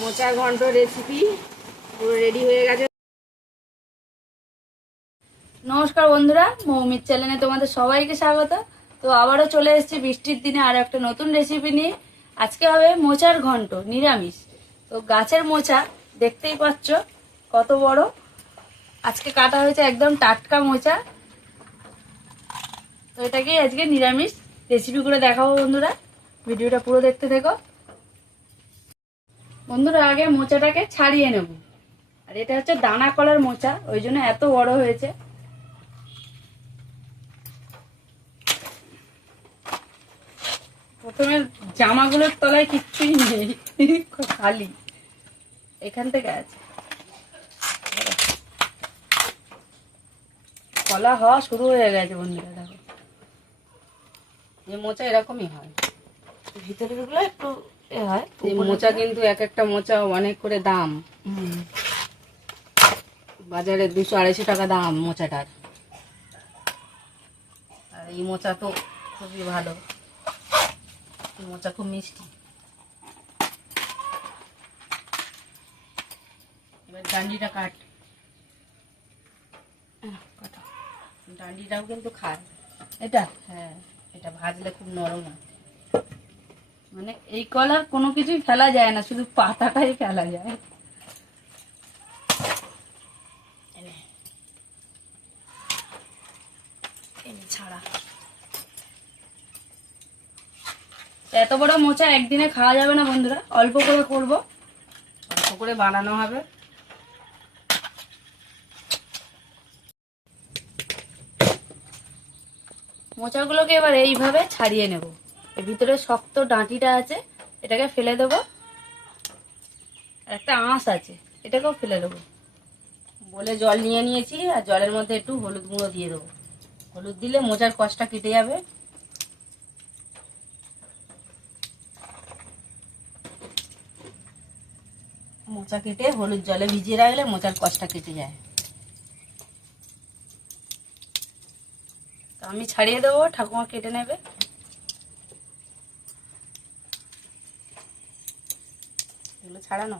মোচা ঘন্ট রেসিপি পুরো রেডি হয়ে গেছে। নমস্কার বন্ধুরা, মৌমির চ্যানেলে তোমাদের সবাইকে স্বাগত। তো আবারও চলে এসেছি বৃষ্টির দিনে আর একটা নতুন রেসিপি নিয়ে। আজকে হবে মোচার ঘন্ট, নিরামিষ। তো গাছের মোচা দেখতেই পাচ্ছ কত বড়। আজকে কাটা হয়েছে একদম টাটকা মোচা। তো এটাকেই আজকে নিরামিষ রেসিপি করে দেখাবো বন্ধুরা। ভিডিওটা পুরো দেখতে থেকো বন্ধুরা। আগে মোচাটাকে ছাড়িয়ে নেব। আর এটা হচ্ছে দানা কলার মোচা, ওই জন্য এত বড় হয়েছে। প্রথমে জামাগুলোর তলায় কিচ্ছুই নেই, খালি এখান থেকে আছে। কলা হওয়া শুরু হয়ে গেছে বন্ধুরা, দেখো। এই মোচা এরকমই হয়, ভিতরের গুলো একটু হয়। এই মোচা কিন্তু এক একটা মোচা অনেক করে দাম। বাজারে 200-250 টাকা দাম মোচাটার। আর এই মোচা তো খুবই ভালো, এই মোচা খুব মিষ্টি। এবার ডান্ডিটা কাট, ডান্ডিটাও কিন্তু খায় এটা। হ্যাঁ, এটা ভাজলে খুব নরম হয়। মানে এই কলার কোনো কিছুই ফেলা যায় না, শুধু পাতাটাই ফেলা যায়। ছাড়া এত বড় মোচা একদিনে খাওয়া যাবে না বন্ধুরা, অল্প করে করব, অল্প করে বানানো হবে। মোচাগুলোকে এবার এইভাবে ছাড়িয়ে নেব। এর ভিতরে শক্ত ডাঁটিটা আছে, এটাকে ফেলে দেবো। একটা আঁশ আছে, এটাকেও ফেলে দেবো। বলে জল নিয়ে নিয়েছি, আর জলের মধ্যে একটু হলুদ গুঁড়ো দিয়ে দেবো। হলুদ দিলে মোচার কষটা কেটে যাবে। মোচা কেটে হলুদ জলে ভিজিয়ে রাখলে মোচার কষটা কেটে যায়। তো আমি ছাড়িয়ে দেবো, ঠাকুমা কেটে নেবে। এগুলো ছাড়ানো।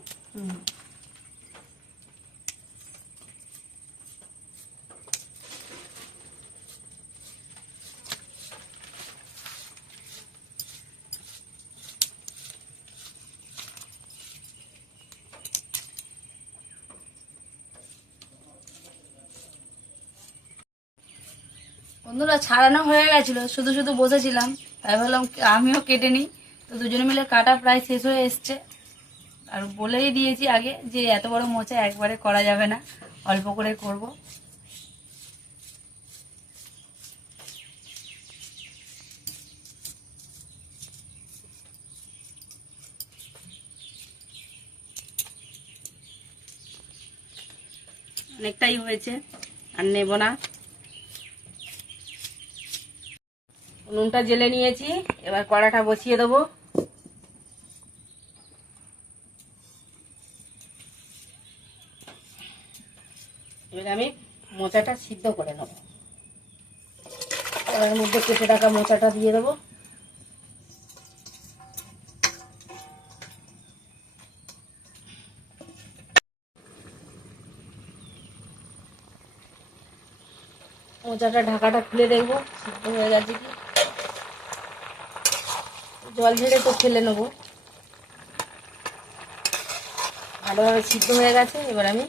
বন্ধুরা ছাড়ানো হয়ে গেছিল, শুধু শুধু বসেছিলাম, তাই ভাবলাম আমিও কেটে নিই। তো দুজনে মিলে কাটা প্রায় শেষ হয়ে এসছে। আর বলেই দিয়েছি আগে যে এত বড় মোচা একবারে করা যাবে না, অল্প করে করব। অনেকটাই হয়েছে, আর নেব না। নুনটা জেলে নিয়েছি, এবার কড়াটা বসিয়ে দেবো। এবার আমি মোচাটা সিদ্ধ করে নেব। এর মধ্যে কেটে রাখা মোচাটা দিয়ে দেবো। মোচাটা ঢাকাটা খুলে দেখবো সিদ্ধ হয়ে গেছে কি। জল ঝেড়ে তো ফেলে নেবো। ভালোভাবে সিদ্ধ হয়ে গেছে। এবার আমি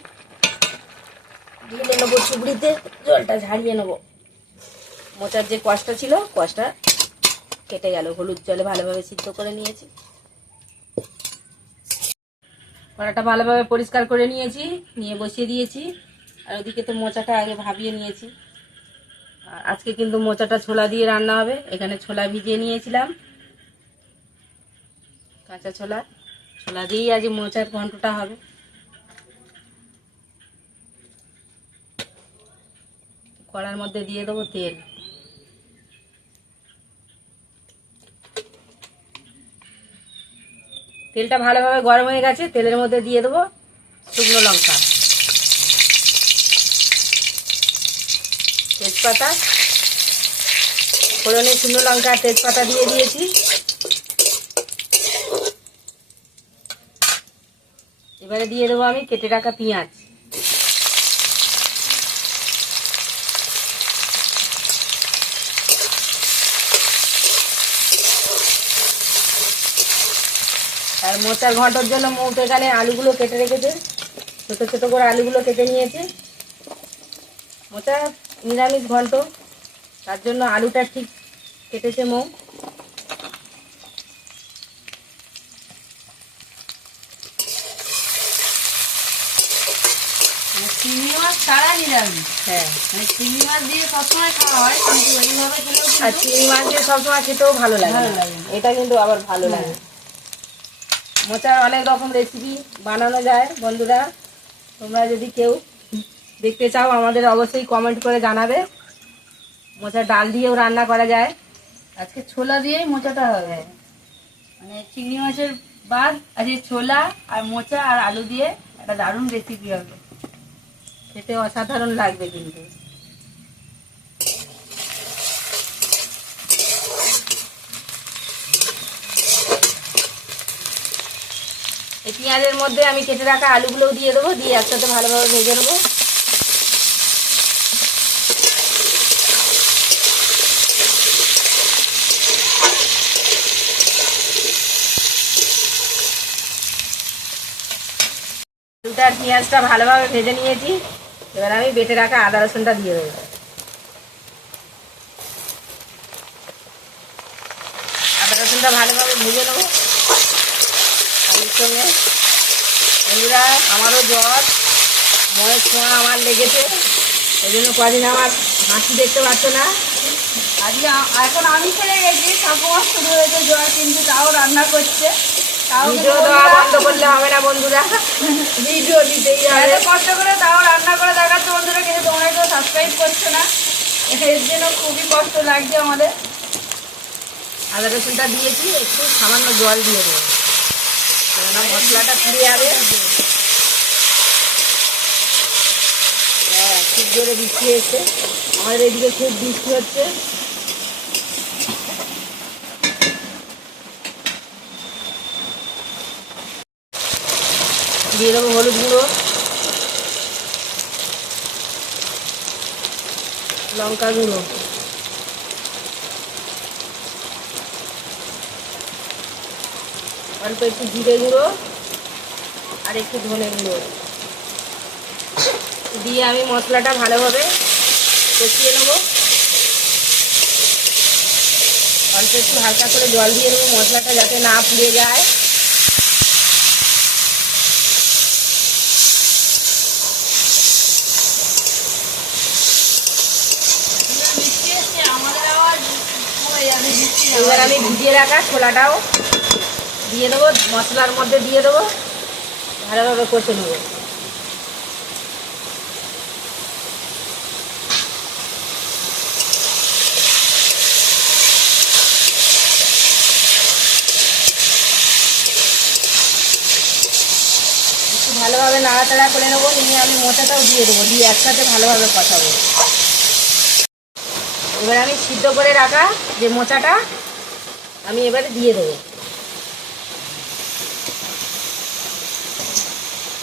ঢেলে নেবো চুবড়িতে, জলটা ঝাড়িয়ে নেবো। মোচার যে কষটা ছিল, কষটা কেটে গেল। হলুদ জলে ভালোভাবে সিদ্ধ করে নিয়েছি। কড়াটা ভালোভাবে পরিষ্কার করে নিয়েছি, নিয়ে বসিয়ে দিয়েছি। আর ওদিকে তো মোচাটা আগে ভাবিয়ে নিয়েছি। আর আজকে কিন্তু মোচাটা ছোলা দিয়ে রান্না হবে। এখানে ছোলা ভিজিয়ে নিয়েছিলাম, কাঁচা ছোলা। ছোলা দিয়েই আজ মোচার ঘন্টটা হবে। কড়ার মধ্যে দিয়ে দেবো তেল। তেলটা ভালোভাবে গরম হয়ে গেছে, তেলের মধ্যে দিয়ে দেবো শুকনো লঙ্কা, তেজপাতা। ফোড়নে শুকনো লঙ্কা আর তেজপাতা দিয়ে দিয়েছি। এবারে দিয়ে দেবো আমি কেটে রাখা পেঁয়াজ। আর মোচার ঘন্টার জন্য মৌতো এখানে আলুগুলো কেটে রেখেছে, ছোটো ছোটো করে আলুগুলো কেটে নিয়েছে। মোচা নিরামিষ ঘন্ট, তার জন্য আলুটা ঠিক কেটেছে মৌ। চিংড়ি মাছ ছাড়া নিরামিষ। হ্যাঁ, মানে চিংড়ি মাছ দিয়ে সবসময় খাওয়া হয়, কিন্তু এইভাবে খেলেও আর চিংড়ি মাছ দিয়ে সবসময় খেতেও ভালো লাগে। ভালো লাগে। এটা কিন্তু আবার ভালো লাগে। মোচার অনেক রকম রেসিপি বানানো যায় বন্ধুরা, তোমরা যদি কেউ দেখতে চাও আমাদের অবশ্যই কমেন্ট করে জানাবে। মোচার ডাল দিয়েও রান্না করা যায়। আজকে ছোলা দিয়েই মোচাটা হবে, মানে চিংড়ি মাছের বাদ আজকে ছোলা আর মোচা আর আলু দিয়ে একটা দারুণ রেসিপি হবে, খেতে অসাধারণ লাগবে কিন্তু। এই পেঁয়াজের মধ্যে আমি কেটে রাখা আলুগুলোও দিয়ে দেবো, দিয়ে একসাথে ভালোভাবে ভেজে নেবো। আলুটা আর পেঁয়াজটা ভালোভাবে ভেজে নিয়েছি, এবার আমি বেটে রাখা আদা রসুনটা দিয়ে দেবো। আদা রসুনটা ভালোভাবে ভেজে নেবো আলুর সঙ্গে। বন্ধুরা, আমারও জ্বর, ময়ের ছোঁয়া আমার লেগেছে, ওই জন্য কদিন আমার হাসি দেখতে পাচ্ছ না। আজকে এখন আমি ছেড়ে গেছি, ঠাকুমা শুরু হয়েছে জ্বর, কিন্তু তাও রান্না করছে। তাও ভিডিও দেওয়া বন্ধ করলে হবে না বন্ধুরা, ভিডিও দিতেই হবে। এত কষ্ট করে তাও রান্না করে দেখাচ্ছে বন্ধুরা, কিন্তু তোমরা কেউ সাবস্ক্রাইব করছো না, এর জন্য খুবই কষ্ট লাগছে আমাদের। আদা রসুনটা দিয়েছি, একটু সামান্য জল দিয়ে দেবো, কেননা মশলাটা পুড়ে যাবে। হ্যাঁ, খুব জোরে বৃষ্টি এসছে, আমাদের এদিকে খুব বৃষ্টি হচ্ছে। দিয়ে দেবো হলুদ গুঁড়ো, লঙ্কা গুঁড়ো, অল্প একটু জিরে গুঁড়ো আর একটু ধনে গুঁড়ো দিয়ে আমি মশলাটা ভালোভাবে কষিয়ে নেবো। অল্প একটু হালকা করে জল দিয়ে নেবো, মশলাটা যাতে না পুড়ে যায়। বৃষ্টি এসছে, আমাদের আবার কমে যাবে বৃষ্টি। এবার আমি ভিজিয়ে রাখা ছোলাটাও দিয়ে দেবো, মশলার মধ্যে দিয়ে দেবো, ভালোভাবে কষে নেবো। একটু ভালোভাবে নাড়াচাড়া করে নেবো, নিয়ে আমি মোচাটাও দিয়ে দেবো, দিয়ে একসাথে ভালোভাবে কষাবো। এবার আমি সিদ্ধ করে রাখা যে মোচাটা আমি এবারে দিয়ে দেবো,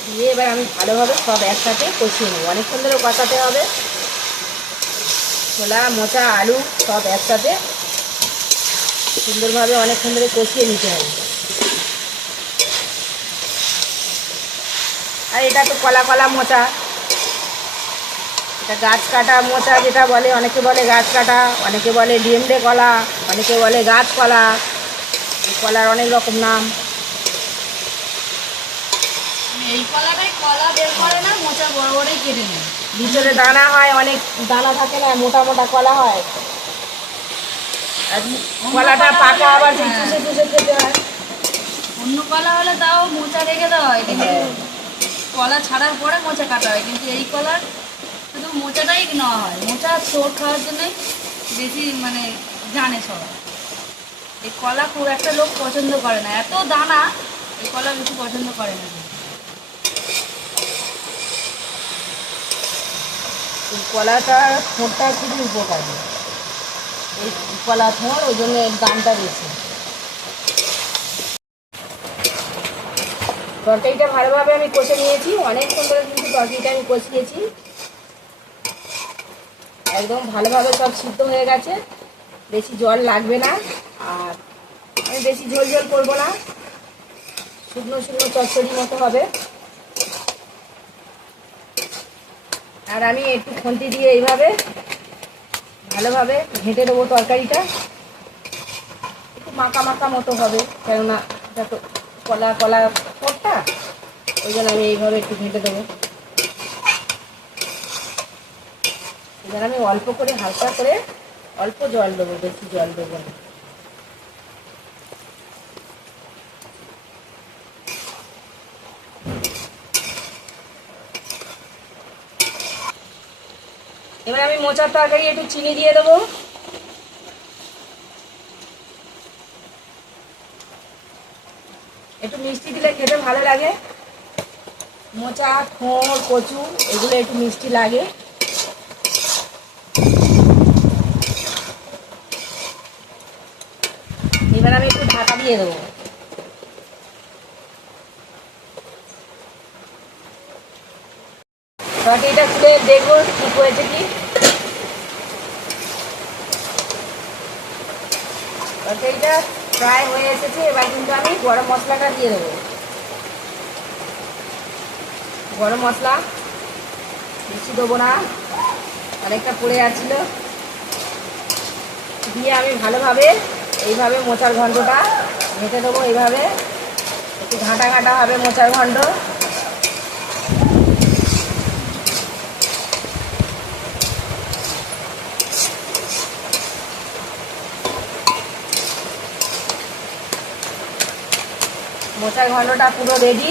দিয়ে এবার আমি ভালোভাবে সব একসাথে কষিয়ে নেবো। অনেকক্ষণ ধরে কষাতে হবে, ছোলা মোচা আলু সব একসাথে সুন্দরভাবে অনেকক্ষণ ধরে কষিয়ে নিতে হবে। আর এটা তো কলা কলা মোচা, এটা গাছ কাটা মোচা যেটা বলে, অনেকে বলে গাছ কাটা, অনেকে বলে ডিমডে কলা, অনেকে বলে গাছ কলা। এই কলার অনেক রকম নাম। এই কলাটাই কলা বের করে না, মোচা বড় বড়ই কেটে নেয়। ভিতরে দানা হয়, অনেক দানা থাকে না, মোটা মোটা কলা হয়। আর কলাটা পাকা আবার চুষে চুষে খেতে হয়। অন্য কলা হলে তাও মোচা রেখে দেওয়া হয়, কিন্তু কলা ছাড়ার পরে মোচা কাটা হয়, কিন্তু এই কলার শুধু মোচাটাই নেওয়া হয়। মোচা চোর খাওয়ার জন্যই বেশি মানে জানে সবাই। এই কলা খুব একটা লোক পছন্দ করে না, এত দানা, এই কলা বেশি পছন্দ করে না। এই কলাটার ঠোঁটটা খুবই উপকারী, এই কলা ঠোঁট, ওই জন্য এর দামটা বেশি। তরকারিটা ভালোভাবে আমি কষে নিয়েছি, অনেকক্ষণ ধরে কিন্তু তরকারিটা আমি কষিয়েছি, একদম ভালোভাবে সব সিদ্ধ হয়ে গেছে, বেশি জল লাগবে না। আর আমি বেশি ঝোল ঝোল করবো না, শুকনো শুকনো চচ্চড়ি মতো হবে। আর আমি একটু খুন্তি দিয়ে এইভাবে ভালোভাবে ঘেঁটে দেবো তরকারিটা, একটু মাখা মাখা মতো হবে, কেননা এটা তো কলা কলা পটটা, ওই জন্য আমি এইভাবে একটু ঘেঁটে দেবো। এবার আমি অল্প করে হালকা করে অল্প জল দেবো, বেশি জল দেবো না। এবার আমি মোচার তরকারি একটু চিনি দিয়ে দেবো, একটু মিষ্টি দিলে খেতে ভালো লাগে। মোচা, খোঁড়, কচু এগুলো একটু মিষ্টি লাগে। এবার আমি একটু ঢাকা দিয়ে দেবো। তরকারিটা খুলে দেখবো ঠিক হয়েছে কি। তরকারিটা প্রায় হয়ে এসেছে, এবার কিন্তু আমি গরম মশলাটা দিয়ে দেবো। গরম মশলা বেশি দেবো না, অনেকটা পড়ে যাচ্ছিল, দিয়ে আমি ভালোভাবে এইভাবে মোচার ঘন্টটা ঘেঁটে দেবো। এইভাবে একটু ঘাঁটা ঘাঁটা হবে মোচার ঘন্ট। মোচার ঘন্টটা পুরো রেডি,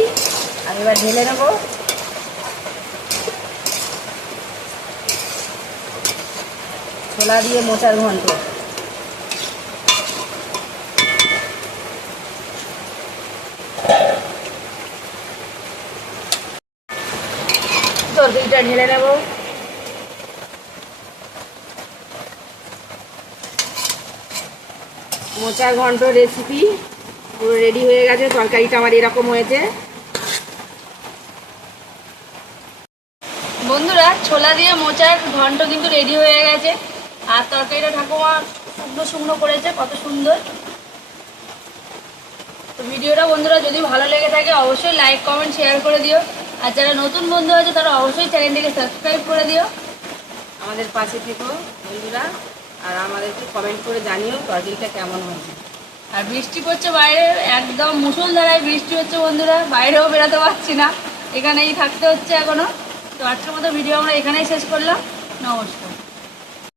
আমি এবার ঢেলে নেব। ছোলা দিয়ে মোচার ঘন্ট, তরকারিটা ঢেলে নেব। মোচার ঘন্ট রেসিপি পুরো রেডি হয়ে গেছে, তরকারিটা আমার এরকম হয়েছে। বন্ধুরা, ছোলা দিয়ে মোচার ঘন্ট কিন্তু রেডি হয়ে গেছে। আর তরকারিটা ঠাকুমা শুকনো শুকনো করেছে, কত সুন্দর। তো ভিডিওটা বন্ধুরা যদি ভালো লেগে থাকে অবশ্যই লাইক কমেন্ট শেয়ার করে দিও। আর যারা নতুন বন্ধু আছে তারা অবশ্যই চ্যানেলটিকে সাবস্ক্রাইব করে দিও। আমাদের পাশে থেকো বন্ধুরা, আর আমাদেরকে কমেন্ট করে জানিও তরকারিটা কেমন হয়েছে। আর বৃষ্টি পড়ছে বাইরে, একদম মুষলধারায় বৃষ্টি হচ্ছে বন্ধুরা, বাইরেও বেরোতে পারছি না, এখানেই থাকতে হচ্ছে এখনো। তো আজকের মতো ভিডিও আমরা এখানেই শেষ করলাম। নমস্কার।